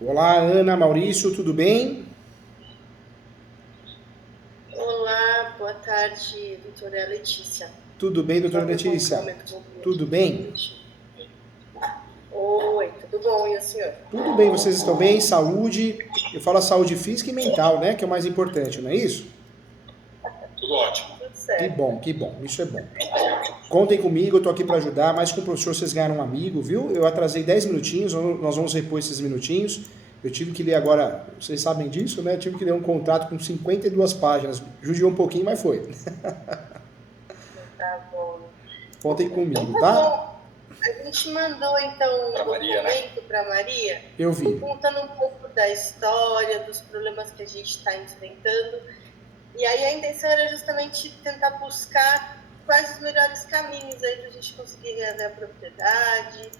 Olá, Ana, Maurício, tudo bem? Olá, boa tarde, doutora Letícia. Tudo bem, doutora Já foi um bom Letícia? momento com Tudo bem? Oi, tudo bom? E o senhor? Tudo bem, vocês estão bem? Saúde? Eu falo a saúde física e mental, né? Que é o mais importante, não é isso? Tudo ótimo. Tudo certo. Que bom, isso é bom. Contem comigo, eu tô aqui para ajudar, mas com o professor vocês ganharam um amigo, viu? Eu atrasei 10 minutinhos, nós vamos repor esses minutinhos. Eu tive que ler agora, vocês sabem disso, né? Eu tive que ler um contrato com 52 páginas. Judiou um pouquinho, mas foi. Tá bom. Contem Então comigo, tá tá? bom. A gente mandou então um Para Maria, né? documento para Maria, Eu vi. contando um pouco da história, dos problemas que a gente está enfrentando. E aí a intenção era justamente tentar buscar quais os melhores caminhos aí para a gente conseguir reaver a propriedade,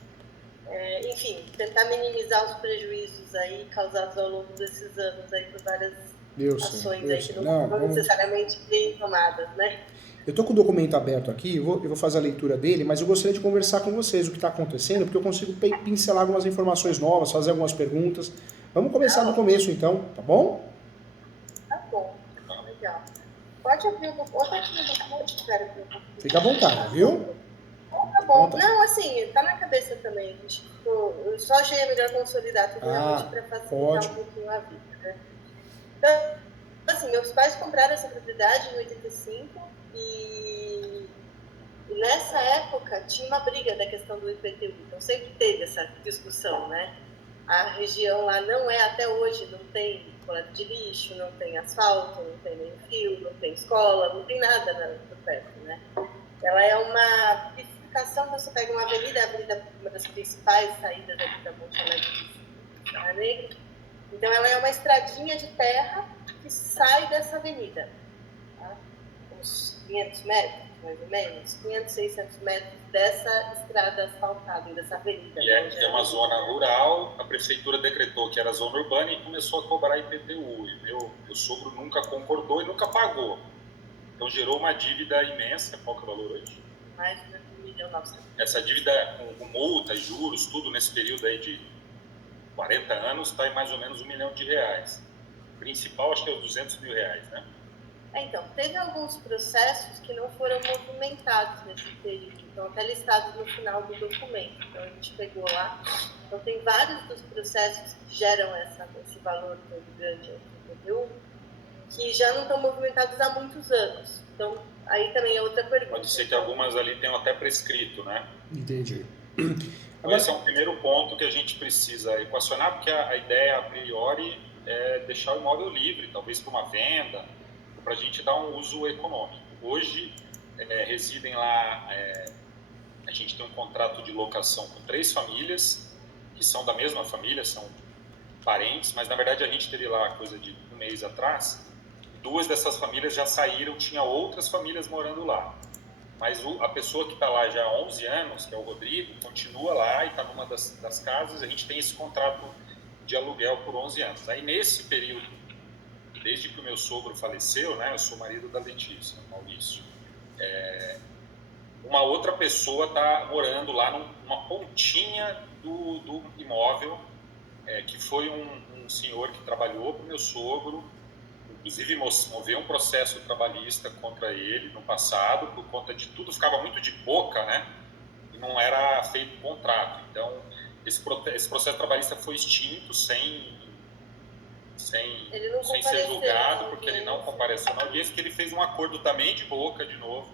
enfim, tentar minimizar os prejuízos aí causados ao longo desses anos aí por várias Eu sei, ações eu aí que sei. não Não, foram vamos. necessariamente bem tomadas, né? Eu estou com o documento aberto aqui, eu vou fazer a leitura dele, mas eu gostaria de conversar com vocês o que está acontecendo, porque eu consigo pincelar algumas informações novas, fazer algumas perguntas. Vamos começar do Tá, começo então, tá bom? tá bom, legal. Pode abrir o documento, espera um pouquinho. Fica à vontade, viu? Tá Fica à bom. vontade. Não, assim, tá na cabeça também. Eu só achei melhor consolidar tudo realmente Ah, para facilitar um ótimo. pouquinho a vida, né? Então, assim, meus pais compraram essa propriedade em 85 e nessa época tinha uma briga da questão do IPTU, então sempre teve essa discussão, né? A região lá não é, até hoje, não tem coleta de lixo, não tem asfalto, não tem nem fio, não tem escola, não tem nada por perto, né? Ela é uma bifurcação, você pega uma avenida, uma das principais saídas aqui da Monte Alegre do Serra Negra, então ela é uma estradinha de terra que sai dessa avenida, tá? Uns 500 metros, mais ou menos, 500, 600 metros dessa estrada asfaltada, dessa avenida. E é uma zona rural, a prefeitura decretou que era zona urbana e começou a cobrar IPTU. E meu sogro nunca concordou e nunca pagou. Então gerou uma dívida imensa. Qual que é o valor hoje? Mais de 1.900.000. Essa dívida com multa, juros, tudo nesse período aí de 40 anos está em mais ou menos R$1 milhão. O principal acho que é os R$200.000, né? Então, teve alguns processos que não foram movimentados nesse período, então até listados no final do documento. Então a gente pegou lá. Então tem vários dos processos que geram esse valor todo grande aqui, entendeu? Que já não estão movimentados há muitos anos. Então, aí também é outra pergunta. Pode ser que algumas ali tenham até prescrito, né? Entendi. Então, esse é um primeiro ponto que a gente precisa equacionar, porque a ideia, a priori, é deixar o imóvel livre, talvez para uma venda, para a gente dar um uso econômico. Hoje, residem lá, a gente tem um contrato de locação com 3 famílias, que são da mesma família, são parentes, mas na verdade a gente teve lá coisa de um mês atrás, 2 dessas famílias já saíram, tinha outras famílias morando lá. Mas a pessoa que está lá já há 11 anos, que é o Rodrigo, continua lá e está numa das casas, a gente tem esse contrato de aluguel por 11 anos. Aí nesse período, desde que o meu sogro faleceu, né, eu sou marido da Letícia, Maurício, uma outra pessoa está morando lá numa pontinha do imóvel, que foi um senhor que trabalhou para o meu sogro, inclusive moveu um processo trabalhista contra ele no passado, por conta de tudo, ficava muito de boca, né? E não era feito contrato. Então, esse processo trabalhista foi extinto sem ser julgado, porque ele não compareceu na audiência, que ele fez um acordo também de boca, de novo,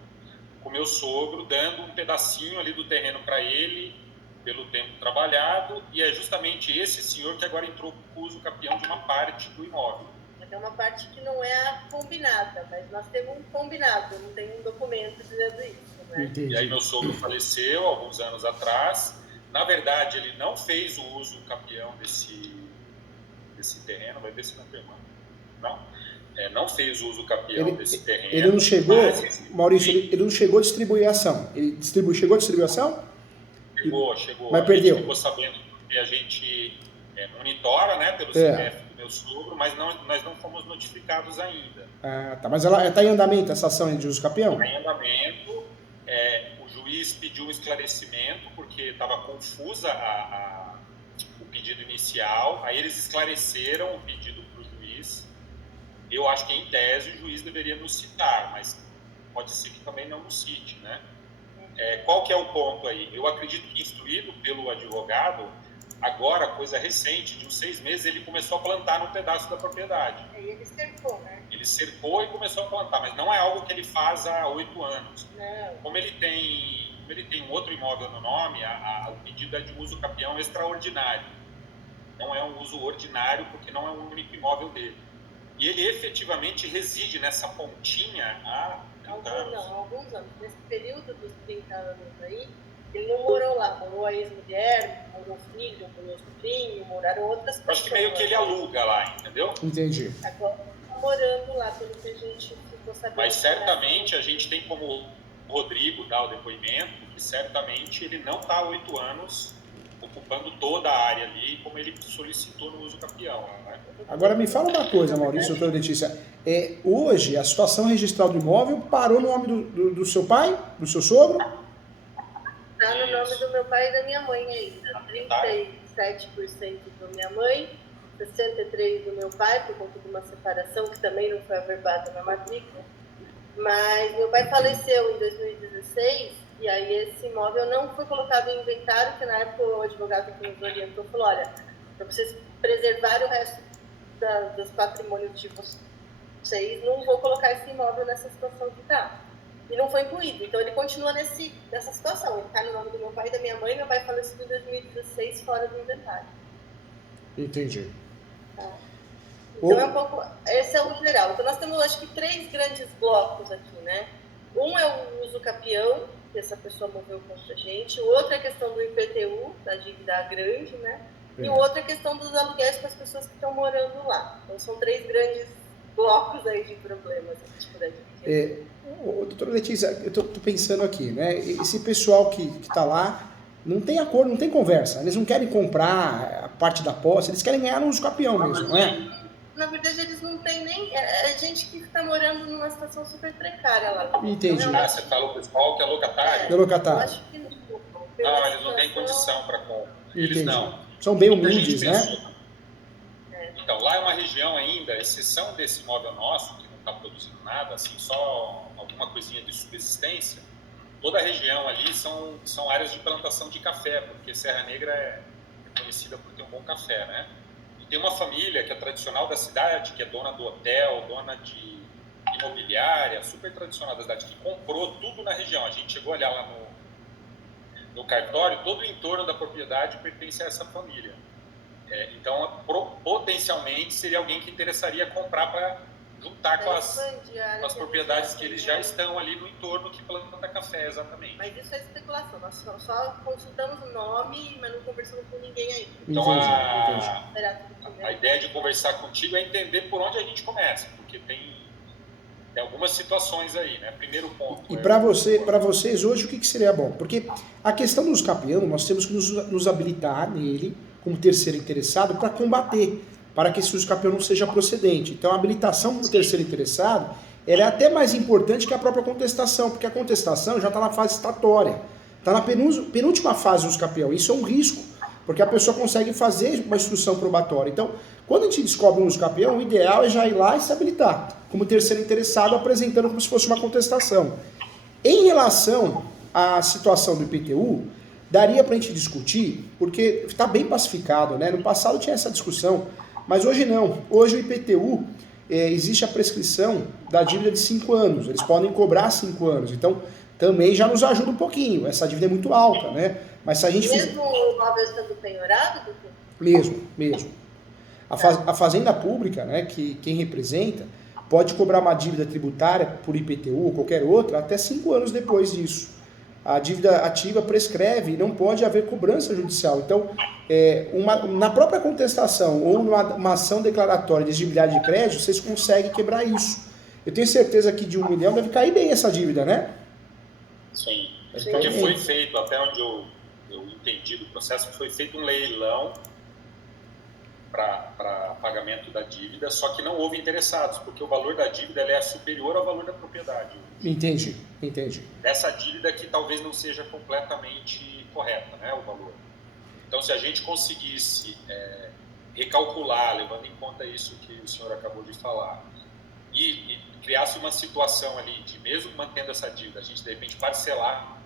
com o meu sogro, dando um pedacinho ali do terreno para ele, pelo tempo trabalhado, e é justamente esse senhor que agora entrou com o uso capião de uma parte do imóvel. É uma parte que não é a combinada, mas nós temos um combinado, não tem um documento dizendo isso, né? Entendi. E aí meu sogro faleceu alguns anos atrás. Na verdade, ele não fez o uso capião desse terreno, vai ver se não tem, não. Não fez o uso capião desse terreno. Ele não chegou, Maurício, ele não chegou a distribuir a ação. Ele chegou a distribuir a ação? Chegou. Mas perdeu. A gente ficou sabendo que a gente monitora, né, pelo CPF do meu sogro, mas nós não fomos notificados ainda. Ah, tá. Mas ela está em andamento, essa ação de uso capião? Está em andamento. O juiz pediu um esclarecimento, porque estava confusa o pedido inicial, aí eles esclareceram o pedido para o juiz. Eu acho que, em tese, o juiz deveria nos citar, mas pode ser que também não nos cite, né? Qual que é o ponto aí? Eu acredito que, instruído pelo advogado, agora, coisa recente, de uns 6 meses, ele começou a plantar num pedaço da propriedade. E ele cercou, né? Ele cercou e começou a plantar, mas não é algo que ele faz há 8 anos. Não. Como ele tem um outro imóvel no nome, o pedido é de uso capião extraordinário. Não é um uso ordinário, porque não é o único imóvel dele. E ele efetivamente reside nessa pontinha há 30 anos. Alguns anos. Nesse período dos 30 anos aí, ele não morou lá. Morou a ex-mulher, morou o filho, morou o sobrinho, moraram outras pessoas. Acho que meio que ele aluga lá, entendeu? Entendi. Agora está morando lá, pelo que a gente ficou sabendo. Mas certamente a gente tem como o Rodrigo dar o depoimento, que certamente ele não está há 8 anos ocupando toda a área ali, como ele solicitou no uso capião, né? Agora me fala uma coisa, Maurício, doutora Letícia. Hoje a situação registral do imóvel parou no nome do seu pai, do seu sogro? Está no nome do meu pai e da minha mãe ainda. 37% da minha mãe, 63% do meu pai, por conta de uma separação que também não foi averbada na matrícula. Mas meu pai faleceu em 2016 e aí esse imóvel não foi colocado em inventário, porque na época o advogado que nos orientou falou, olha, para vocês preservarem o resto dos patrimônios de vocês, não vou colocar esse imóvel nessa situação que está. E não foi incluído. Então ele continua nessa situação. Ele está no nome do meu pai e da minha mãe. Meu pai faleceu em 2016 fora do inventário. Entendi. Tá. Então é um pouco... Esse é o geral. Então nós temos, acho que, 3 grandes blocos aqui, né? Um é o uso capião, que essa pessoa moveu contra a gente. O outro é a questão do IPTU, da dívida grande, né? E o outro é a questão dos aluguéis para as pessoas que estão morando lá. Então são 3 grandes blocos aí de problemas, se a gente puder dividir. Doutora Letícia, eu estou pensando aqui, né? Esse pessoal que está lá não tem acordo, não tem conversa. Eles não querem comprar a parte da posse, eles querem ganhar no uso capião mesmo, não é? Na verdade, eles não têm nem... É gente que está morando numa situação super precária lá. Entendi. Então, você fala o pessoal que é locatário? É locatário. Eu acho que não. Não, eles não têm condição para compra. Eles Entendi. não. São bem Muita humildes, gente né? pensou. Então, lá é uma região ainda, exceção desse imóvel nosso, que não está produzindo nada, assim, só alguma coisinha de subsistência. Toda a região ali são áreas de plantação de café, porque Serra Negra é conhecida por ter um bom café, né? E tem uma família que é tradicional da cidade, que é dona do hotel, dona de imobiliária, super tradicional da cidade, que comprou tudo na região. A gente chegou a olhar lá no cartório, todo o entorno da propriedade pertence a essa família. Então, potencialmente, seria alguém que interessaria comprar para juntar com as propriedades que eles já estão ali no entorno que planta café, exatamente. Mas isso é especulação, nós só consultamos o nome, mas não conversamos com ninguém ainda. Então, Entendi. a ideia de conversar contigo é entender por onde a gente começa, porque tem algumas situações aí, né? Primeiro ponto... E para vocês hoje, o que seria bom? Porque a questão dos capião, nós temos que nos habilitar nele, como terceiro interessado, para combater, para que esse uso capião não seja procedente. Então, a habilitação como terceiro interessado, ela é até mais importante que a própria contestação, porque a contestação já está na fase estatória, está na penúltima fase do uso capião. Isso é um risco, porque a pessoa consegue fazer uma instrução probatória. Então, quando a gente descobre um uso capião, o ideal é já ir lá e se habilitar, como terceiro interessado, apresentando como se fosse uma contestação. Em relação à situação do IPTU, daria para a gente discutir, porque está bem pacificado, né? No passado tinha essa discussão, mas hoje não. Hoje o IPTU, existe a prescrição da dívida de 5 anos. Eles podem cobrar 5 anos. Então, também já nos ajuda um pouquinho. Essa dívida é muito alta, né? Mas se a gente mesmo o imóvel estando penhorado, doutor? Mesmo. A Fazenda Pública, né, que quem representa, pode cobrar uma dívida tributária por IPTU ou qualquer outra até 5 anos depois disso. A dívida ativa prescreve e não pode haver cobrança judicial. Então, na própria contestação ou numa ação declaratória de exigibilidade de crédito, vocês conseguem quebrar isso. Eu tenho certeza que de 1 milhão deve cair bem essa dívida, né? Sim, porque foi feito, até onde eu entendi do processo, foi feito um leilão para pagamento da dívida, só que não houve interessados, porque o valor da dívida é superior ao valor da propriedade. Entendi. Dessa dívida que talvez não seja completamente correta, né, o valor. Então, se a gente conseguisse recalcular, levando em conta isso que o senhor acabou de falar, e criasse uma situação ali de, mesmo mantendo essa dívida, a gente de repente parcelar,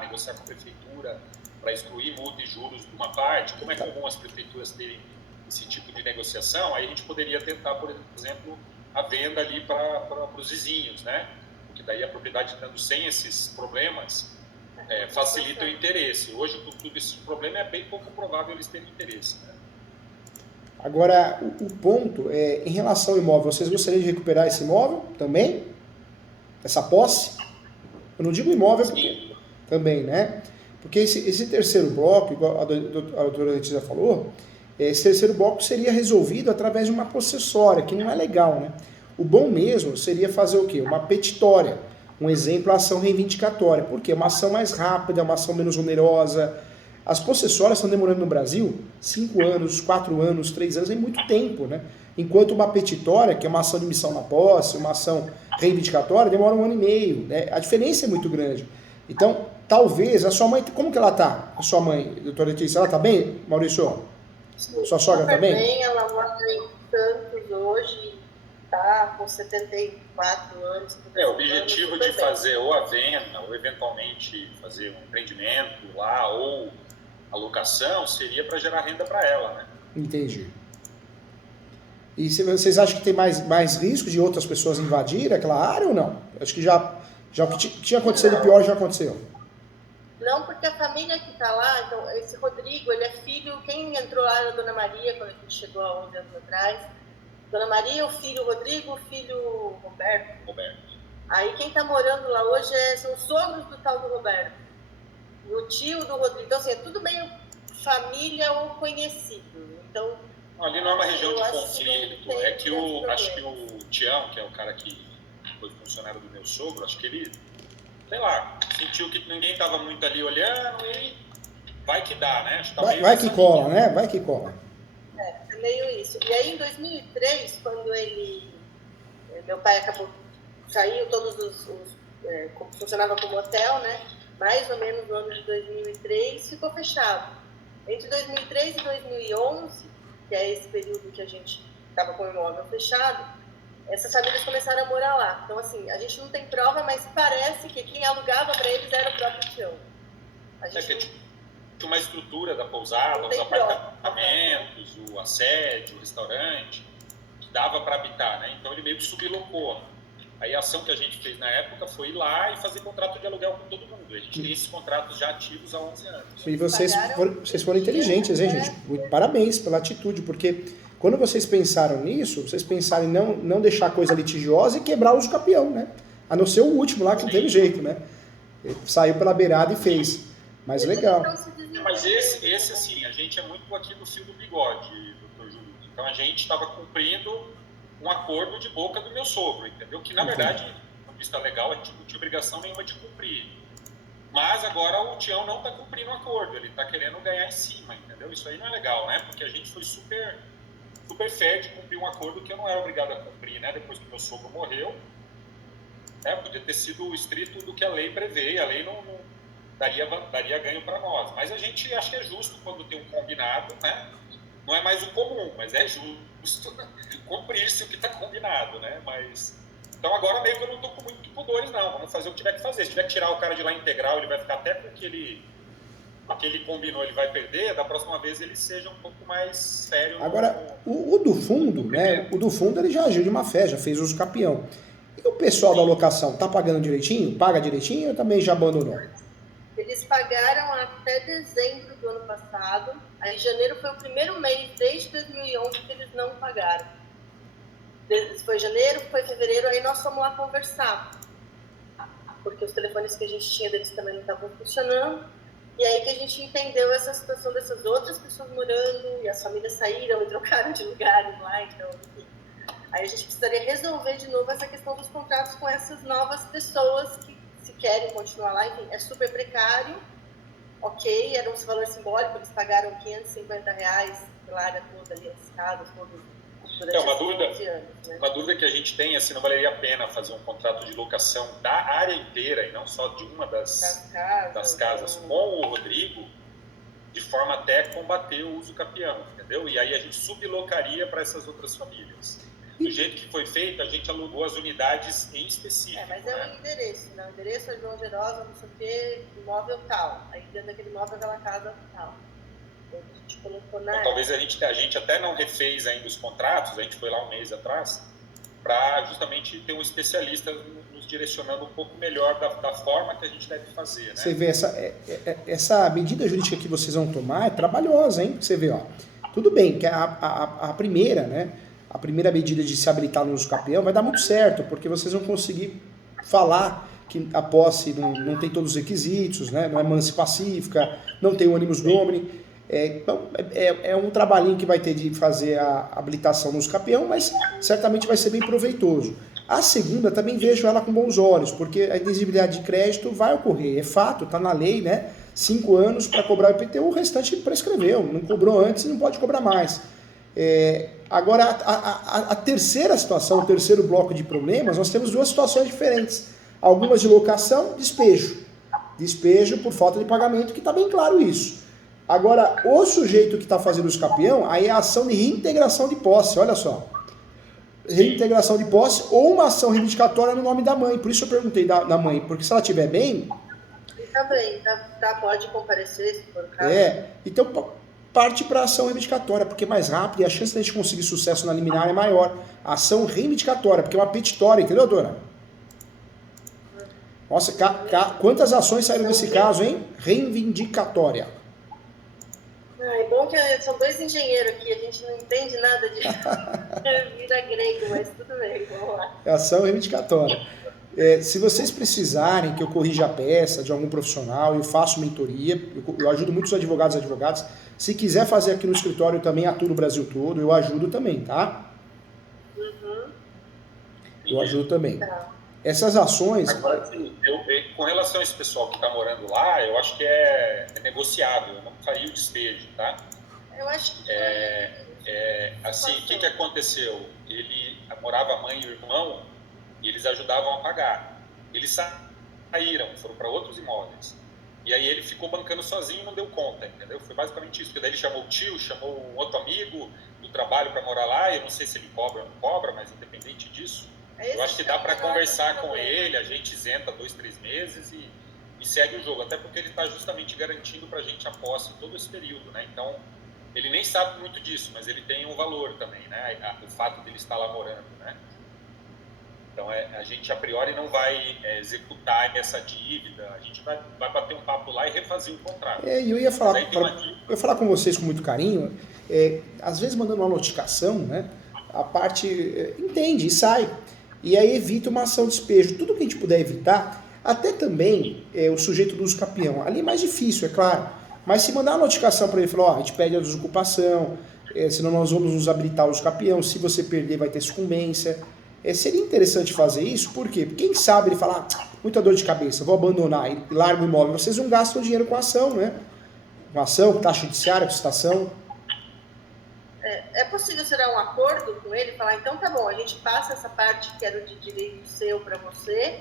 negociar com a prefeitura para excluir multa e juros de uma parte, como é comum as prefeituras terem esse tipo de negociação, aí a gente poderia tentar, por exemplo, a venda ali para os vizinhos, né? Porque daí a propriedade estando sem esses problemas facilita o interesse. Hoje, com tudo esse problema, é bem pouco provável eles terem interesse, né? Agora, o ponto é, em relação ao imóvel, vocês gostariam de recuperar esse imóvel também? Essa posse? Eu não digo imóvel porque, também, né? Porque esse terceiro bloco, igual a doutora Letícia falou, esse terceiro bloco seria resolvido através de uma possessória, que não é legal, né? O bom mesmo seria fazer o quê? Uma petitória. Um exemplo, a ação reivindicatória. Por quê? Uma ação mais rápida, uma ação menos onerosa. As possessórias estão demorando no Brasil 5 anos, 4 anos, 3 anos, é muito tempo, né? Enquanto uma petitória, que é uma ação de missão na posse, uma ação reivindicatória, demora 1 ano e meio, né? A diferença é muito grande. Então, talvez, a sua mãe, como que ela tá? A sua mãe, doutora Letícia, ela tá bem, Maurício? Sim, sua sogra tá bem? Ela mora em Santos hoje, tá com 74 anos. O objetivo de fazer ou a venda, ou eventualmente fazer um empreendimento lá, ou a locação, seria para gerar renda para ela, né? Entendi. E vocês acham que tem mais risco de outras pessoas invadirem aquela área ou não? Acho que já o que tinha acontecido de pior já aconteceu. Não, porque a família que está lá, então, esse Rodrigo, ele é filho, quem entrou lá era a Dona Maria, quando a gente chegou há 11 anos atrás. Dona Maria, o filho Rodrigo, o filho Roberto. Aí quem está morando lá hoje são os sogros do tal do Roberto. E o tio do Rodrigo. Então, assim, é tudo meio família ou conhecido. Então, ali não é uma região de conflito. É que acho que o Tião, que é o cara que foi funcionário do meu sogro, acho que ele, sei lá, sentiu que ninguém estava muito ali olhando e vai que dá, né? Acho que vai que cola, né? Vai que cola. É meio isso. E aí, em 2003, quando meu pai saiu funcionava como hotel, né? Mais ou menos no ano de 2003, ficou fechado. Entre 2003 e 2011, que é esse período que a gente estava com o imóvel fechado, essas famílias começaram a morar lá. Então, assim, a gente não tem prova, mas parece que quem alugava para eles era o próprio Tião. Tinha uma estrutura da pousada, os apartamentos, o assédio, o restaurante, que dava para habitar, né? Então ele meio que sublocou. Aí a ação que a gente fez na época foi ir lá e fazer contrato de aluguel com todo mundo. A gente tem esses contratos já ativos há 11 anos. E vocês foram inteligentes, hein, gente? Muito parabéns pela atitude, porque quando vocês pensaram nisso, vocês pensaram em não deixar a coisa litigiosa e quebrar o uso campeão, né? A não ser o último lá, que não teve jeito, né? Ele saiu pela beirada e fez. Mas legal. Mas esse assim, a gente é muito aqui no fio do bigode, doutor Júlio. Então a gente estava cumprindo um acordo de boca do meu sogro, entendeu? Que na verdade, do ponto de vista legal, a gente não tinha obrigação nenhuma de cumprir. Mas agora o Tião não está cumprindo o acordo, ele está querendo ganhar em cima, entendeu? Isso aí não é legal, né? Porque a gente foi super fair de cumprir um acordo que eu não era obrigado a cumprir, né? Depois que meu sogro morreu, podia ter sido estrito do que a lei prevê, e a lei não daria ganho para nós. Mas a gente acha que é justo quando tem um combinado, né? Não é mais o comum, mas é justo cumprir-se o que está combinado, né? Mas então agora meio que eu não estou com muito pudores, não. Vamos fazer o que tiver que fazer. Se tiver que tirar o cara de lá integral, ele vai ficar até porque ele combinou, ele vai perder. Da próxima vez ele seja um pouco mais sério. Agora, o do fundo, né? O do fundo ele já agiu de má fé, já fez uso campeão. E o pessoal da locação, tá pagando direitinho? Paga direitinho ou também já abandonou? Eles pagaram até dezembro do ano passado. Aí janeiro foi o primeiro mês desde 2011 que eles não pagaram. Foi janeiro, foi fevereiro, aí nós fomos lá conversar. Porque os telefones que a gente tinha deles também não estavam funcionando. E aí que a gente entendeu essa situação dessas outras pessoas morando, e as famílias saíram e trocaram de lugares lá, então, enfim. Aí a gente precisaria resolver de novo essa questão dos contratos com essas novas pessoas que se querem continuar lá, enfim, é super precário, ok, era um valor simbólico, eles pagaram R$550 pela área toda ali, as casas todas, durante anos, né? Uma dúvida que a gente tem, assim, não valeria a pena fazer um contrato de locação da área inteira e não só de uma das casas com o Rodrigo, de forma até combater o uso capião, entendeu? E aí a gente sublocaria para essas outras famílias. Do jeito que foi feito, a gente alugou as unidades em específico. Mas é o endereço, né? O endereço é João Gerosa, não sei o quê, imóvel tal. Aí dentro daquele imóvel, aquela casa tal. Então, a gente colocou na... Então, talvez a gente até não refez ainda os contratos, a gente foi lá um mês atrás, para justamente ter um especialista nos direcionando um pouco melhor da forma que a gente deve fazer. Né? Você vê, essa medida jurídica que vocês vão tomar é trabalhosa, hein? Você vê, ó. Tudo bem que a primeira, né? A primeira medida de se habilitar no uso capião vai dar muito certo, porque vocês vão conseguir falar que a posse não tem todos os requisitos, né? Não é mansa e pacífica, não tem o animus domini. Então, é um trabalhinho que vai ter de fazer a habilitação no uso capião, mas certamente vai ser bem proveitoso. A segunda também vejo ela com bons olhos, porque a inexigibilidade de crédito vai ocorrer, é fato, está na lei, né? 5 anos para cobrar o IPTU, o restante prescreveu, não cobrou antes e não pode cobrar mais. Agora, a terceira situação, o terceiro bloco de problemas, nós temos duas situações diferentes. Algumas de locação, despejo. Despejo por falta de pagamento, que está bem claro isso. Agora, o sujeito que está fazendo o escapião, aí é a ação de reintegração de posse, olha só. Reintegração de posse ou uma ação reivindicatória no nome da mãe. Por isso eu perguntei da mãe, porque se ela estiver bem... Tá bem, pode comparecer, se for o caso. Então parte para a ação reivindicatória, porque é mais rápido e a chance de a gente conseguir sucesso na liminar é maior. A ação reivindicatória, porque é uma petitória, entendeu, dona? Nossa, quantas ações saíram desse caso, hein? Reivindicatória. É bom que são dois engenheiros aqui, a gente não entende nada de vira grego, mas tudo bem, vamos lá. Ação reivindicatória. Se vocês precisarem que eu corrija a peça de algum profissional, eu faço mentoria, eu ajudo muitos advogados e advogadas. Se quiser fazer aqui no escritório, eu também atuo no Brasil todo, eu ajudo também, tá? Uhum. Eu ajudo também. Tá. Essas ações... Agora, com relação a esse pessoal que está morando lá, eu acho que é negociável, eu não faria o despejo, tá? Eu acho que... assim, o que aconteceu? Morava a mãe e o irmão, e eles ajudavam a pagar. Eles saíram, foram para outros imóveis. E aí ele ficou bancando sozinho e não deu conta, entendeu? Foi basicamente isso. Porque daí ele chamou o tio, chamou um outro amigo do trabalho para morar lá. Eu não sei se ele cobra ou não cobra, mas independente disso, eu acho que dá para conversar com ele, a gente isenta 2, 3 meses e segue o jogo. Até porque ele está justamente garantindo para a gente a posse em todo esse período, né? Então, ele nem sabe muito disso, mas ele tem um valor também, né? O fato de ele estar lá morando, né? Então, a gente, a priori, não vai executar essa dívida, a gente vai bater um papo lá e refazer o contrato. Eu ia falar com vocês com muito carinho, às vezes mandando uma notificação, né, a parte entende e sai, e aí evita uma ação de despejo. Tudo que a gente puder evitar, até também o sujeito do uso capião, ali é mais difícil, é claro, mas se mandar uma notificação para ele, falar, a gente pede a desocupação, senão nós vamos nos habilitar o uso capião, se você perder vai ter sucumbência. Seria interessante fazer isso, por quê? Porque quem sabe ele fala, muita dor de cabeça, vou abandonar e largo o imóvel. Vocês não gastam dinheiro com ação, né? Com ação, com taxa judiciária, com citação. É possível será um acordo com ele, falar, então tá bom, a gente passa essa parte que era de direito seu para você,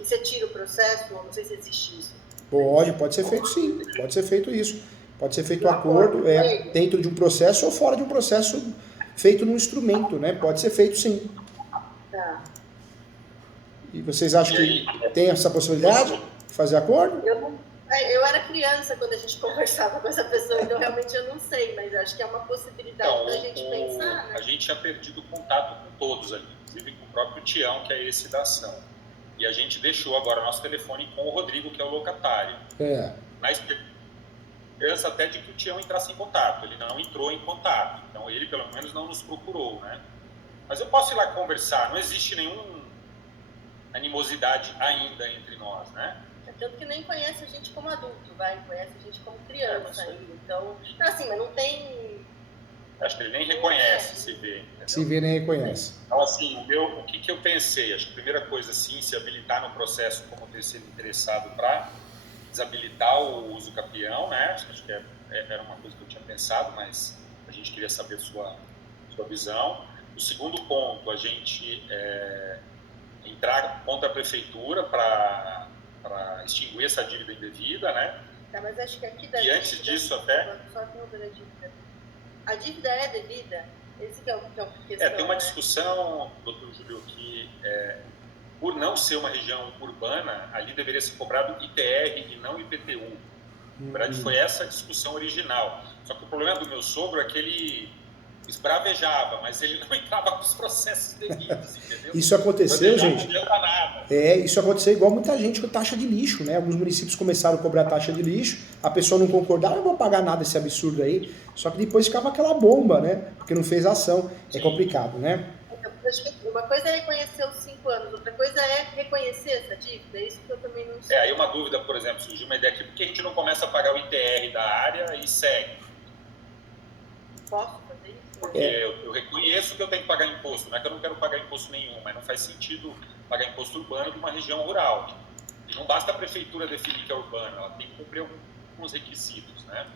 e você tira o processo, não sei se existe isso. Pode ser feito sim, pode ser feito isso. Pode ser feito um acordo dentro de um processo ou fora de um processo feito num instrumento, né? Pode ser feito sim. Tá. E vocês acham que tem essa possibilidade de fazer acordo? Eu era criança quando a gente conversava com essa pessoa, então realmente eu não sei, mas acho que é uma possibilidade da gente pensar, né? A gente tinha perdido contato com todos ali, inclusive com o próprio Tião, que é esse da ação. E a gente deixou agora nosso telefone com o Rodrigo, que é o locatário. Na esperança até de que o Tião entrasse em contato. Ele não entrou em contato, então ele pelo menos não nos procurou, né? Mas eu posso ir lá conversar, não existe nenhuma animosidade ainda entre nós, né? Tanto que nem conhece a gente como adulto, conhece a gente como criança ainda. Então, assim, mas não tem... Acho que ele nem reconhece se vê. Entendeu? Se vê, nem reconhece. Então, assim, o que eu pensei? Acho que a primeira coisa, sim, se habilitar no processo como terceiro interessado para desabilitar o uso capião, né? Acho que era uma coisa que eu tinha pensado, mas a gente queria saber sua visão. O segundo ponto, a gente entrar contra a prefeitura para extinguir essa dívida indevida, né? Tá, mas acho que aqui da E antes disso até... Só interrompendo a dívida. A dívida é devida? Esse que é o questão, tem uma discussão, doutor Júlio, que por não ser uma região urbana, ali deveria ser cobrado ITR e não IPTU. Na verdade, foi essa a discussão original. Só que o problema do meu sogro é que ele esbravejava, mas ele não entrava com os processos devidos, entendeu? Isso aconteceu, gente. Não adianta nada. Isso aconteceu igual muita gente com taxa de lixo, né? Alguns municípios começaram a cobrar taxa de lixo, a pessoa não concordava, eu não vou pagar nada esse absurdo aí, só que depois ficava aquela bomba, né? Porque não fez ação. É complicado, né? Acho que uma coisa é reconhecer os 5 anos, outra coisa é reconhecer essa dívida, é isso que eu também não sei. Aí uma dúvida, por exemplo, surgiu uma ideia aqui, por que a gente não começa a pagar o ITR da área e segue? Posso fazer isso? Porque eu reconheço que eu tenho que pagar imposto, não é que eu não quero pagar imposto nenhum, mas não faz sentido pagar imposto urbano de uma região rural. E não basta a prefeitura definir que é urbano, ela tem que cumprir alguns requisitos, né?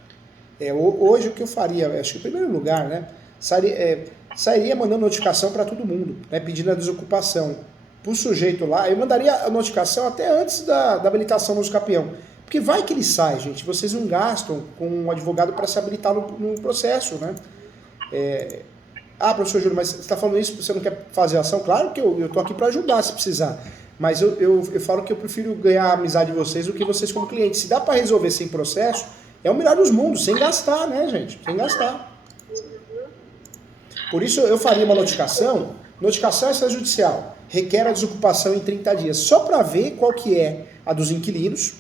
Hoje o que eu faria, acho que em primeiro lugar, né, sairia mandando notificação para todo mundo, né, pedindo a desocupação. Para o sujeito lá, eu mandaria a notificação até antes da habilitação no uso capião. Porque vai que ele sai, gente, vocês não gastam com um advogado para se habilitar no processo, né? Professor Júlio, mas você está falando isso, você não quer fazer ação? Claro que eu estou aqui para ajudar se precisar. Mas eu falo que eu prefiro ganhar a amizade de vocês do que vocês como clientes. Se dá para resolver sem processo, é o melhor dos mundos, sem gastar, né, gente? Sem gastar. Por isso eu faria uma notificação extrajudicial. Requer a desocupação em 30 dias, só para ver qual que é a dos inquilinos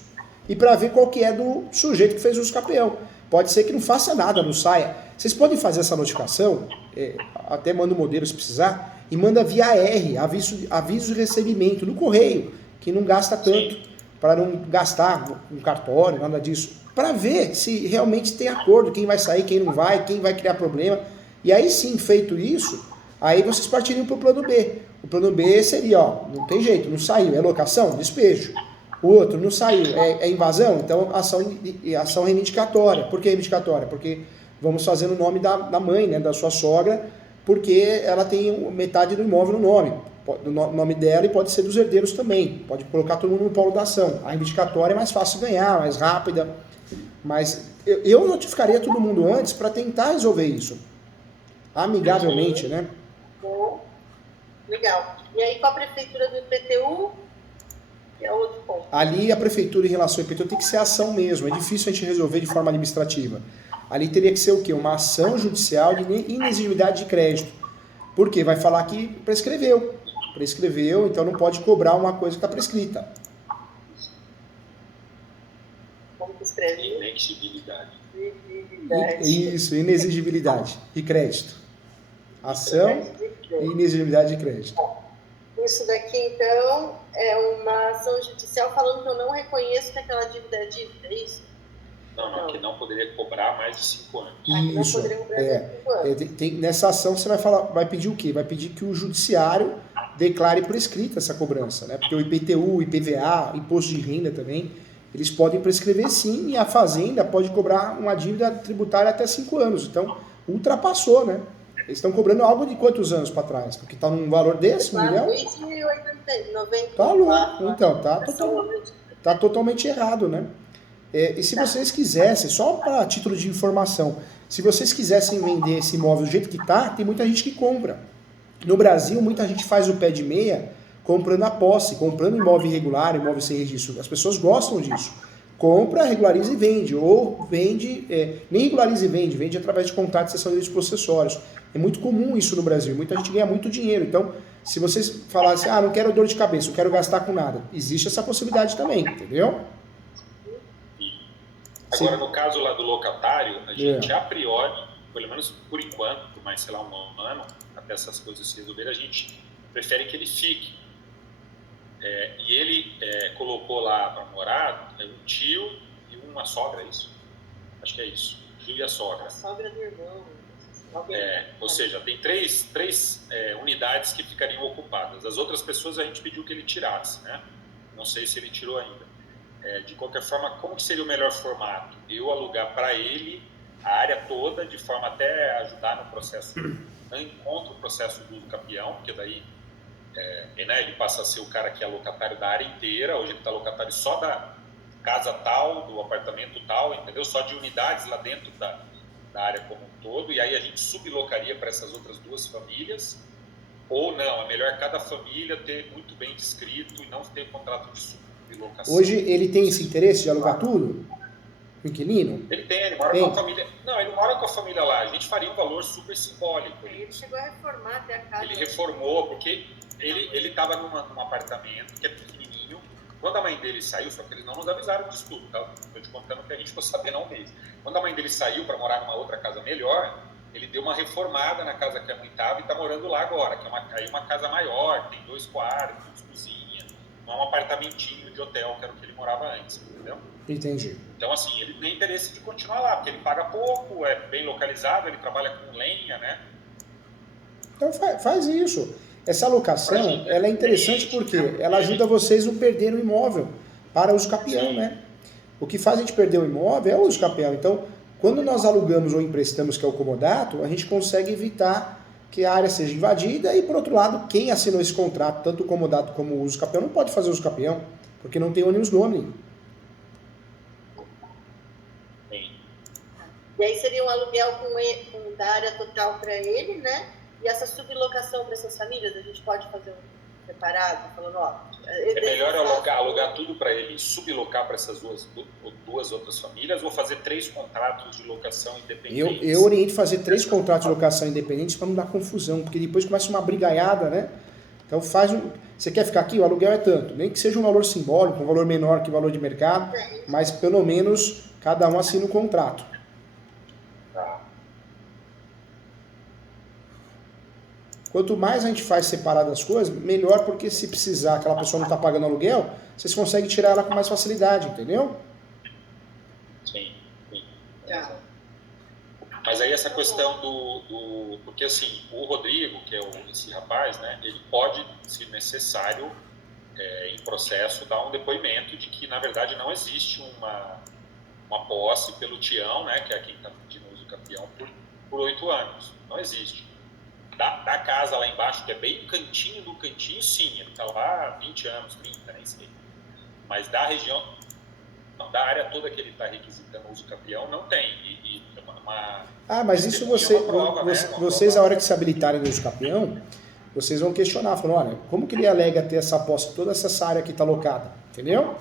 e para ver qual que é do sujeito que fez o uso capião. Pode ser que não faça nada, não saia. Vocês podem fazer essa notificação, até manda o modelo se precisar, e manda via AR, aviso de recebimento, no correio, que não gasta tanto, para não gastar um cartório, nada disso. Para ver se realmente tem acordo, quem vai sair, quem não vai, quem vai criar problema. E aí sim, feito isso, aí vocês partiriam para o plano B. O plano B seria, não tem jeito, não saiu, é locação, despejo. O outro não saiu, é invasão, então ação reivindicatória. Por que reivindicatória? Porque vamos fazer no nome da mãe, né, da sua sogra, porque ela tem metade do imóvel no nome dela e pode ser dos herdeiros também. Pode colocar todo mundo no polo da ação. A reivindicatória é mais fácil ganhar, mais rápida. Mas eu notificaria todo mundo antes para tentar resolver isso. Amigavelmente, né? Bom, legal. E aí com a prefeitura do IPTU, que é outro ponto. Ali a prefeitura em relação ao IPTU tem que ser ação mesmo. É difícil a gente resolver de forma administrativa. Ali teria que ser o quê? Uma ação judicial de inexigibilidade de crédito. Por quê? Vai falar que prescreveu. Prescreveu, então não pode cobrar uma coisa que está prescrita. Como que escreve? Inexigibilidade. Isso, inexigibilidade de crédito. Ação e inexigibilidade de crédito. Isso daqui, então, é uma ação judicial falando que eu não reconheço que aquela dívida é dívida, é isso? Não, que não poderia cobrar mais de 5 anos. Isso. Nessa ação você vai pedir o quê? Vai pedir que o judiciário declare prescrita essa cobrança, né? Porque o IPTU, IPVA, imposto de renda também, eles podem prescrever sim, e a Fazenda pode cobrar uma dívida tributária até 5 anos. Então, ultrapassou, né? Eles estão cobrando algo de quantos anos para trás? Porque está num valor desse, 1 milhão? 90. Tá louco. Então, tá totalmente errado, né? E se vocês quisessem, só para título de informação, se vocês quisessem vender esse imóvel do jeito que tá, tem muita gente que compra. No Brasil, muita gente faz o pé de meia comprando a posse, comprando imóvel irregular, imóvel sem registro. As pessoas gostam disso. Compra, regulariza e vende. Ou vende, nem regulariza e vende através de contratos de cessão de direitos possessórios. É muito comum isso no Brasil. Muita gente ganha muito dinheiro. Então, se vocês falassem, não quero dor de cabeça, não quero gastar com nada, existe essa possibilidade também, entendeu? Agora, no caso lá do locatário, a gente, a priori, pelo menos por enquanto, por mais, sei lá, um ano, até essas coisas se resolverem, a gente prefere que ele fique. E ele colocou lá para morar um tio e uma sogra, é isso? Acho que é isso, o tio e a sogra. A sogra do irmão. Ou seja, tem três unidades que ficariam ocupadas. As outras pessoas a gente pediu que ele tirasse, né? Não sei se ele tirou ainda. De qualquer forma, como que seria o melhor formato? Eu alugar para ele a área toda, de forma até ajudar no processo, contra o processo do capião, porque daí ele passa a ser o cara que é locatário da área inteira. Hoje ele está locatário só casa tal, do apartamento tal, entendeu? Só de unidades lá dentro da área como um todo, e aí a gente sublocaria para essas outras 2 famílias, ou não, é melhor cada família ter muito bem descrito e não ter contrato de sublocação. Hoje ele tem esse interesse de alugar tudo? O inquilino? Ele mora com a família. Não, ele mora com a família lá. A gente faria um valor super simbólico. Ele chegou a reformar até a casa. Ele reformou, porque ele estava num apartamento que é pequenininho. Quando a mãe dele saiu, só que eles não nos avisaram disso tudo, tá? Estou te contando que a gente ficou sabendo há um mês. Quando a mãe dele saiu para morar numa outra casa melhor, ele deu uma reformada na casa que a mãe estava e está morando lá agora, que é uma casa maior, tem 2 quartos, cozinha, não é um apartamentinho de hotel, que era o que ele morava antes, entendeu? Entendi. Então, assim, ele tem interesse de continuar lá, porque ele paga pouco, é bem localizado, ele trabalha com lenha, né? Então faz isso. Essa alocação, ela é interessante porque ela ajuda vocês a não perder o imóvel para uso capião, né? O que faz a gente perder o imóvel é o uso capião. Então, quando nós alugamos ou emprestamos, que é o comodato, a gente consegue evitar que a área seja invadida e, por outro lado, quem assinou esse contrato, tanto o comodato como o uso capião, não pode fazer uso capião, porque não tem ônibus nome. E aí seria um aluguel com da área total para ele, né? E essa sublocação para essas famílias, a gente pode fazer um separado, falando, ó... É melhor alugar tudo para ele e sublocar para essas duas outras famílias, ou fazer 3 contratos de locação independentes? Eu oriento fazer 3 contratos de locação independentes para não dar confusão, porque depois começa uma brigaiada, né? Então você quer ficar aqui? O aluguel é tanto. Nem que seja um valor simbólico, um valor menor que o valor de mercado, mas pelo menos cada um assina um contrato. Quanto mais a gente faz separado as coisas, melhor, porque se precisar, aquela pessoa não está pagando aluguel, vocês conseguem tirar ela com mais facilidade, entendeu? Sim. Mas aí essa questão porque assim, o Rodrigo, que é esse rapaz, né, ele pode, se necessário, em processo, dar um depoimento de que, na verdade, não existe uma posse pelo Tião, né, que é quem está pedindo uso capião, por 8 anos. Não existe. Da casa lá embaixo, que é bem o cantinho do cantinho, sim, ele está lá há 20 anos, 30, nem sei. Mas da região, da área toda que ele está requisitando uso capião, não tem. Mas isso vocês, a hora que se habilitarem no uso capião, vocês vão questionar, falando, olha, como que ele alega ter essa posse, toda essa área que está locada, entendeu?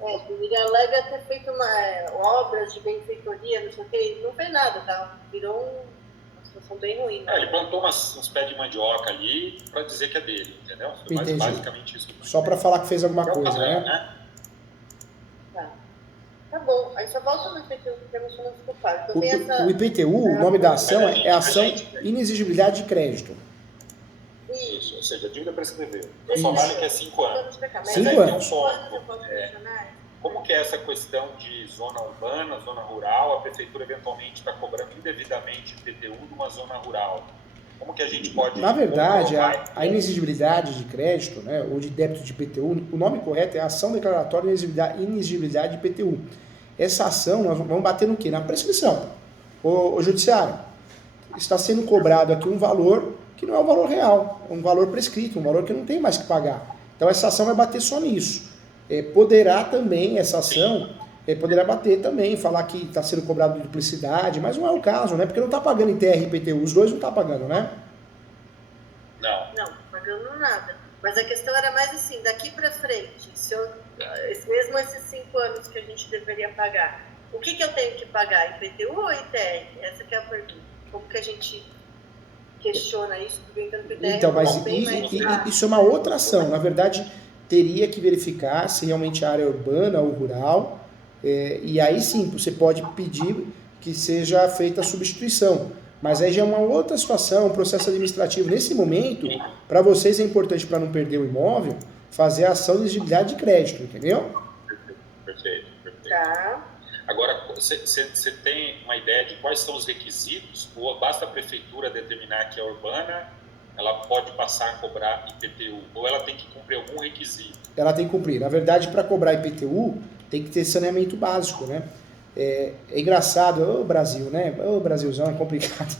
Ele alega ter feito obras de benfeitoria, não sei o que, ele não fez nada, tá? Virou situação bem ruim. Né? Ele plantou uns pés de mandioca ali para dizer que é dele, entendeu? Foi basicamente isso. Só para falar que fez alguma coisa, né? Tá bom. Aí só volta no IPTU que temos que nos culpar. O IPTU, o nome da ação é Ação Inexigibilidade de Crédito. Isso, ou seja, a dívida prescreveu. Eu só vale que é 5 anos. 5 anos. Como que é essa questão de zona urbana, zona rural? A prefeitura eventualmente está cobrando indevidamente IPTU de uma zona rural. Como que a gente pode... Na verdade, a inexigibilidade de crédito, né, ou de débito de IPTU, o nome correto é Ação Declaratória de Inexigibilidade de IPTU. Essa ação, nós vamos bater no quê? Na prescrição. O judiciário, está sendo cobrado aqui um valor que não é um valor real, é um valor prescrito, um valor que não tem mais que pagar. Então essa ação vai bater só nisso. Poderá também, essa ação, poderá bater também, falar que está sendo cobrado de duplicidade, mas não é o caso, né? Porque não está pagando ITR e IPTU, os dois não estão pagando, né? Não, pagando nada. Mas a questão era mais assim, daqui para frente, mesmo esses 5 anos que a gente deveria pagar, o que eu tenho que pagar, IPTU ou ITR? Essa que é a pergunta. Como que a gente questiona isso? Então, mas isso é uma outra ação. Na verdade, teria que verificar se realmente a área é urbana ou rural, e aí sim, você pode pedir que seja feita a substituição. Mas aí já é uma outra situação, um processo administrativo. Nesse momento, para vocês é importante, para não perder o imóvel, fazer a ação de exigibilidade de crédito, entendeu? Perfeito. Tá. Agora, você tem uma ideia de quais são os requisitos? Ou basta a prefeitura determinar que é urbana, ela pode passar a cobrar IPTU? Ou ela tem que cumprir algum requisito? Ela tem que cumprir. Na verdade, para cobrar IPTU, tem que ter saneamento básico, né? É engraçado, o Brasil, né? O Brasilzão é complicado.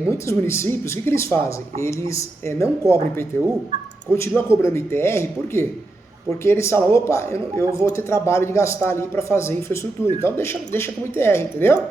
Muitos municípios, o que eles fazem? Eles não cobram IPTU, continuam cobrando ITR, por quê? porque eles falam, opa, eu vou ter trabalho de gastar ali para fazer infraestrutura. Então deixa como ITR, entendeu?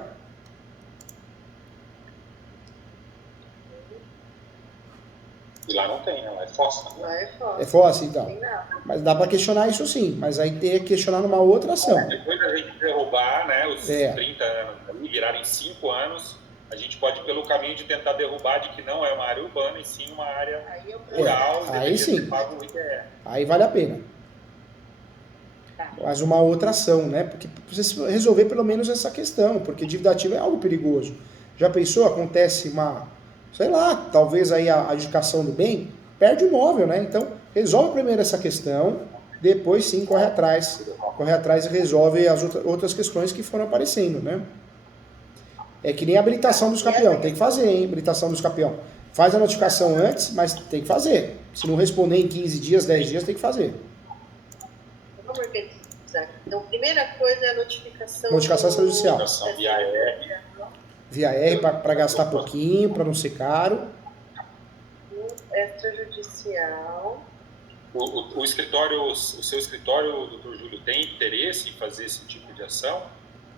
E lá não tem, né? Lá é FOSTA. Lá é foda. É fóssil, Não então. tem nada. Mas dá para questionar isso sim, mas aí tem que questionar numa outra ação. Depois da gente derrubar, né, os É. 30 anos ali, virarem 5 anos, a gente pode ir pelo caminho de tentar derrubar de que não é uma área urbana, e sim uma área Aí eu rural, e aí deveria sim. ser pago o ITR. Aí vale a pena. Tá. Mas uma outra ação, né? Porque precisa resolver pelo menos essa questão, porque dívida ativa é algo perigoso. Já pensou? Acontece sei lá, talvez aí a adjudicação do bem, perde o imóvel, né? Então, resolve primeiro essa questão, depois sim corre atrás e resolve as outras questões que foram aparecendo, né? É que nem a habilitação dos campeão, tem que fazer, hein? Habilitação dos campeão. Faz a notificação antes, mas tem que fazer. Se não responder em 15 dias, 10 dias, tem que fazer. Vamos organizar. Então, primeira coisa é a notificação. Notificação extrajudicial. Notificação via R. Via R para gastar pouquinho, para não ser caro. Extrajudicial. O escritório, o seu escritório, doutor Júlio, tem interesse em fazer esse tipo de ação?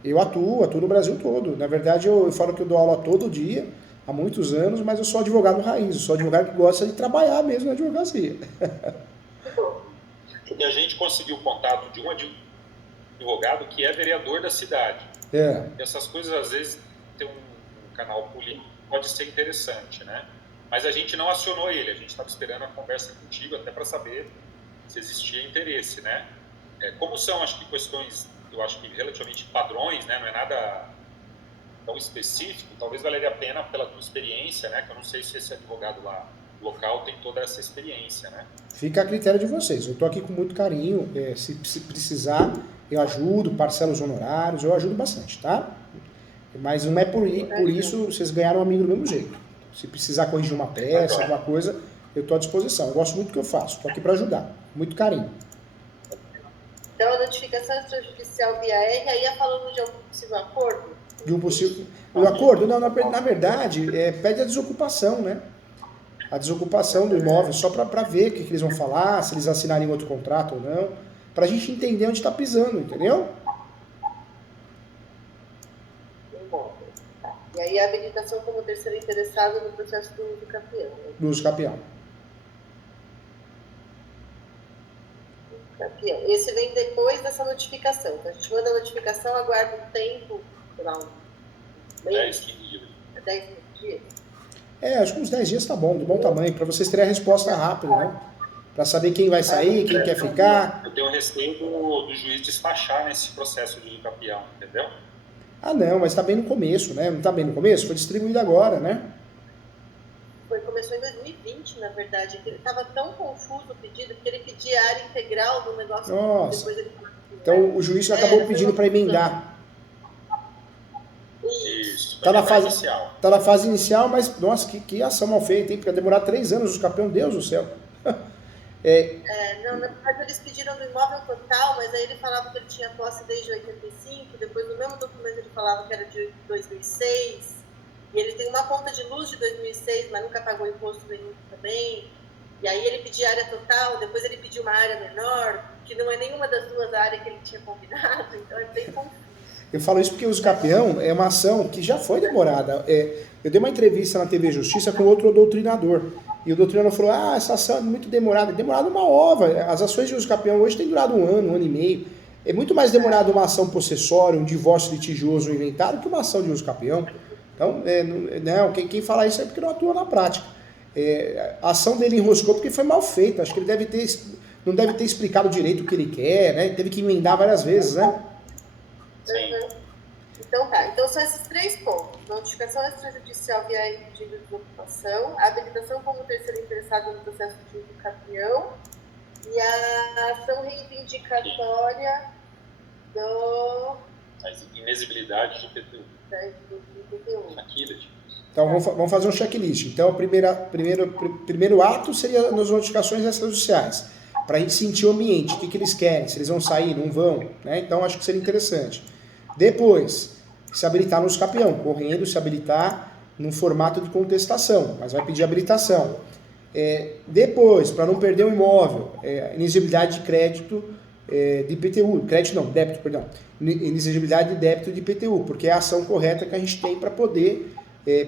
Eu atuo no Brasil todo. Na verdade, eu falo que eu dou aula todo dia, há muitos anos, mas eu sou advogado raiz, eu sou advogado que gosta de trabalhar mesmo na advocacia. E a gente conseguiu o contato de um advogado que é vereador da cidade. É. Essas coisas, às vezes, ter um canal político pode ser interessante, né? Mas a gente não acionou ele, a gente estava esperando a conversa contigo até para saber se existia interesse, né? Como são, acho que, questões, eu acho que relativamente padrões, né? Não é nada tão específico, talvez valeria a pena pela tua experiência, né? Que eu não sei se esse advogado lá local tem toda essa experiência, né? Fica a critério de vocês. Eu estou aqui com muito carinho. Se precisar, eu ajudo, parcelo os honorários, eu ajudo bastante, tá? Mas não é por isso vocês ganharam um amigo do mesmo jeito. Se precisar corrigir uma peça, alguma coisa, eu estou à disposição. Eu gosto muito do que eu faço, estou aqui para ajudar. Muito carinho. Então, a notificação extrajudicial via R, aí é falando de algum possível acordo? De um possível... O acordo, não, na verdade, pede a desocupação, né? A desocupação do imóvel, só para ver o que eles vão falar, se eles assinarem outro contrato ou não, para a gente entender onde está pisando, entendeu? Tá. E aí a habilitação como terceiro interessado no processo do uso capião. Né? Do uso capião. Esse vem depois dessa notificação. Então a gente manda a notificação, aguarda um tempo, sei lá, um mês, 10 dias. Acho que uns 10 dias tá bom, de bom tamanho, para vocês terem a resposta rápida, né? Para saber quem vai sair, quem quer ficar. Eu tenho receio do juiz despachar nesse processo de uso capião, entendeu? Ah, não, mas está bem no começo, né? Não está bem no começo? Foi distribuído agora, né? Começou em 2020, na verdade. Ele estava tão confuso o pedido, porque ele pedia a área integral do negócio. Nossa. Depois ele falou assim, então o juiz acabou pedindo para emendar. Isso. Está na fase inicial. Tá na fase inicial, mas, nossa, que ação mal feita, hein? Porque ia demorar 3 anos os campeões, Deus do céu. Não, na verdade eles pediram do imóvel total, mas aí ele falava que ele tinha posse desde 85, depois no mesmo documento ele falava que era de 2006, e ele tem uma conta de luz de 2006, mas nunca pagou imposto nenhum também, e aí ele pedia área total, depois ele pediu uma área menor, que não é nenhuma das duas áreas que ele tinha combinado, então é bem confuso. Eu falo isso porque o uso capião é uma ação que já foi demorada. Eu dei uma entrevista na TV Justiça com outro doutrinador. E o doutrinador falou, essa ação é muito demorada. É demorado uma ova. As ações de uso capião hoje têm durado um ano e meio. É muito mais demorado uma ação possessória, um divórcio litigioso, um inventário, que uma ação de uso capião. Então, quem fala isso é porque não atua na prática. A ação dele enroscou porque foi mal feita. Acho que ele não deve ter explicado direito o que ele quer, né? Teve que emendar várias vezes, né? Uhum. Então tá, então são esses 3 pontos: notificação extrajudicial via pedido de ocupação, a habilitação como terceiro interessado no processo de uso capião e a ação reivindicatória A inexibilidade de IPTU. Da IPTU. Aqui, então vamos fazer um checklist. Então o primeiro ato seria nas notificações extrajudiciais, para a gente sentir o ambiente, o que eles querem, se eles vão sair, não vão, né? Então acho que seria interessante. Depois, se habilitar no uso capião, correndo, se habilitar num formato de contestação, mas vai pedir habilitação. Depois, para não perder o imóvel, inexigibilidade de crédito de IPTU, crédito não, débito, perdão, inexigibilidade de débito de IPTU, porque é a ação correta que a gente tem para poder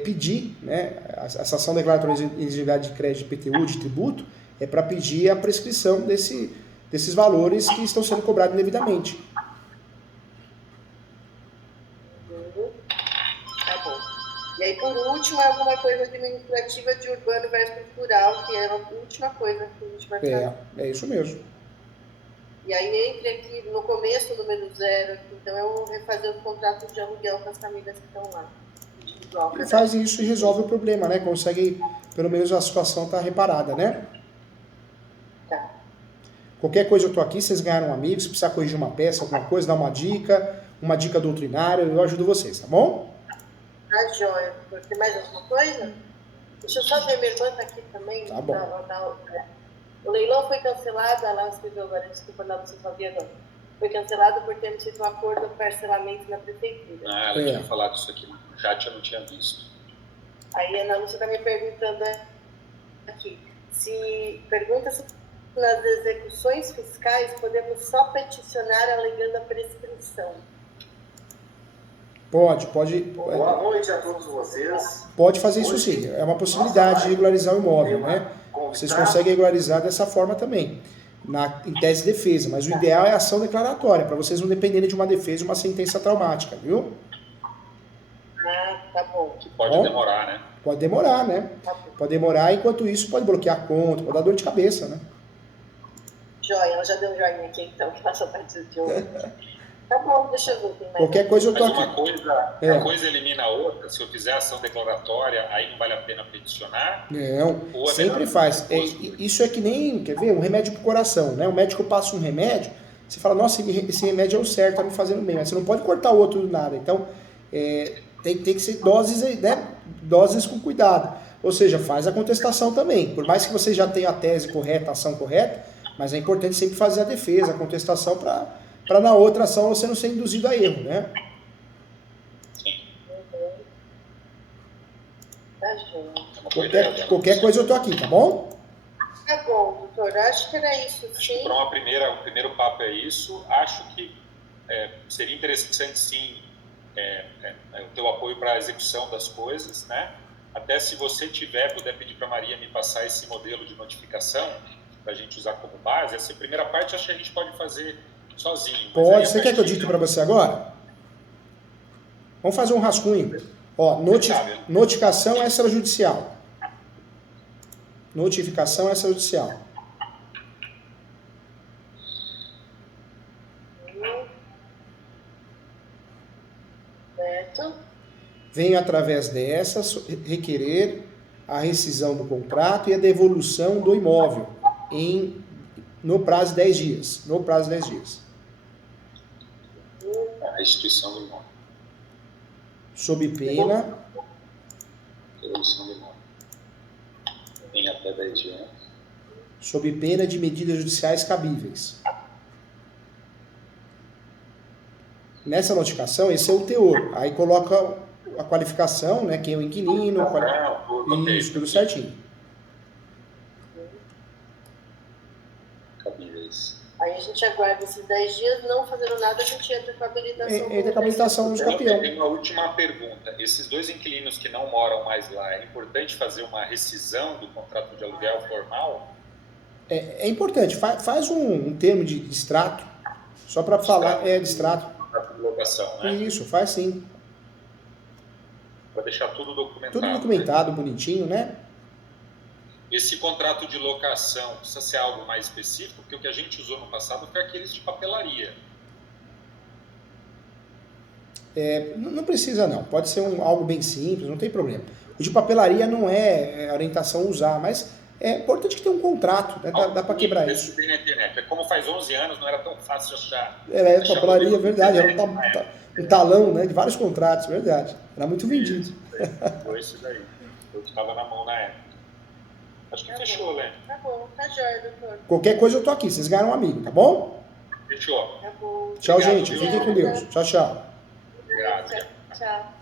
pedir, né, essa ação declaratória de inexigibilidade de crédito de IPTU, de tributo, é para pedir a prescrição desses valores que estão sendo cobrados indevidamente. Tá bom. E aí, por último, alguma coisa administrativa de urbano versus rural, que é a última coisa que a gente vai fazer. É isso mesmo. E aí, entre aqui no começo, número 0, então eu vou refazer o contrato de aluguel com as famílias que estão lá. E faz isso e resolve o problema, né? Consegue, pelo menos a situação tá reparada, né? Tá. Qualquer coisa eu tô aqui, vocês ganharam um amigo, se precisar corrigir uma peça, alguma coisa, dar uma dica doutrinária, eu ajudo vocês, tá bom? Tá jóia. Tem mais alguma coisa? Deixa eu só ver, minha irmã tá aqui também. Tá bom. O leilão foi cancelado, ela escreveu agora, desculpa, não sei se eu vi agora. Foi cancelado por termos feito um acordo de parcelamento na prefeitura. Ela tinha falado isso aqui no chat, eu não tinha visto. Aí a Ana Lúcia está me perguntando aqui, pergunta se nas execuções fiscais podemos só peticionar alegando a prescrição. Pode. Boa noite a todos vocês. Pode fazer isso sim, é uma possibilidade de regularizar o imóvel, né? Vocês conseguem regularizar dessa forma também, em tese de defesa, mas o ideal é a ação declaratória, para vocês não dependerem de uma defesa e uma sentença traumática, viu? Ah, tá bom. Que pode demorar, né? Pode demorar, né? Pode demorar, enquanto isso pode bloquear a conta, pode dar dor de cabeça, né? Joia, ela já deu um joinha aqui então, que ela só tá de olho. Tá bom, deixa eu ver. Tem mais Qualquer coisa eu tô Mas aqui. uma coisa elimina a outra. Se eu fizer ação declaratória, aí não vale a pena peticionar? Não, sempre faz. Isso é que nem, quer ver, um remédio pro coração, né? O médico passa um remédio, você fala, nossa, esse remédio é o certo, tá me fazendo bem, mas você não pode cortar o outro do nada. Então, tem que ser doses, né? Doses com cuidado. Ou seja, faz a contestação também. Por mais que você já tenha a tese correta, a ação correta, mas é importante sempre fazer a defesa, a contestação para na outra ação você não ser induzido a erro, né? Sim. Tá jóia. Qualquer coisa eu tô aqui, tá bom? Tá bom, doutor. Acho que era isso, sim. Para o primeiro papo é isso. Acho que seria interessante, sim, o teu apoio para a execução das coisas, né? Até se você puder pedir para a Maria me passar esse modelo de notificação para a gente usar como base. Essa primeira parte acho que a gente pode fazer sozinho. Pode. Você quer que eu dite para você agora? Vamos fazer um rascunho. Ó, notificação extrajudicial. Notificação extrajudicial. Certo. Venho através dessas requerer a rescisão do contrato e a devolução do imóvel no prazo de 10 dias. No prazo de 10 dias. A restituição do imóvel. Sob pena. Devolução do imóvel. Em até 10 dias. Sob pena de medidas judiciais cabíveis. Nessa notificação, esse é o teor. Aí coloca a qualificação, né? Quem é o inquilino, isso, tudo certinho. Cabíveis. Aí a gente aguarda esses 10 dias, não fazendo nada, a gente entra com a habilitação. Entra com a habilitação dos campeões. Eu tenho uma última pergunta. Esses dois inquilinos que não moram mais lá, é importante fazer uma rescisão do contrato de aluguel formal? É importante. Faz um termo de extrato, só para falar, de extrato. Contrato de locação, né? Isso, faz sim. Para deixar tudo documentado. Tudo documentado, bonitinho, né? Esse contrato de locação precisa ser algo mais específico, porque o que a gente usou no passado foi aqueles de papelaria. Não precisa não, pode ser algo bem simples, não tem problema. O de papelaria não é a orientação a usar, mas é importante que tenha um contrato, né? Dá para quebrar isso. Na internet. Como faz 11 anos, não era tão fácil achar. Papelaria, verdade, era um talão, né, de vários contratos, verdade. Era muito vendido. Foi isso daí. Eu estava na mão na época. Acho que fechou, Lê. Tá bom, tá jóia, doutor. Qualquer coisa eu tô aqui, vocês ganharam um amigo, tá bom? Fechou. Tá bom. Tchau, Obrigado, gente. viu? Fiquem com Deus. Tchau, tchau. Obrigado. Tchau.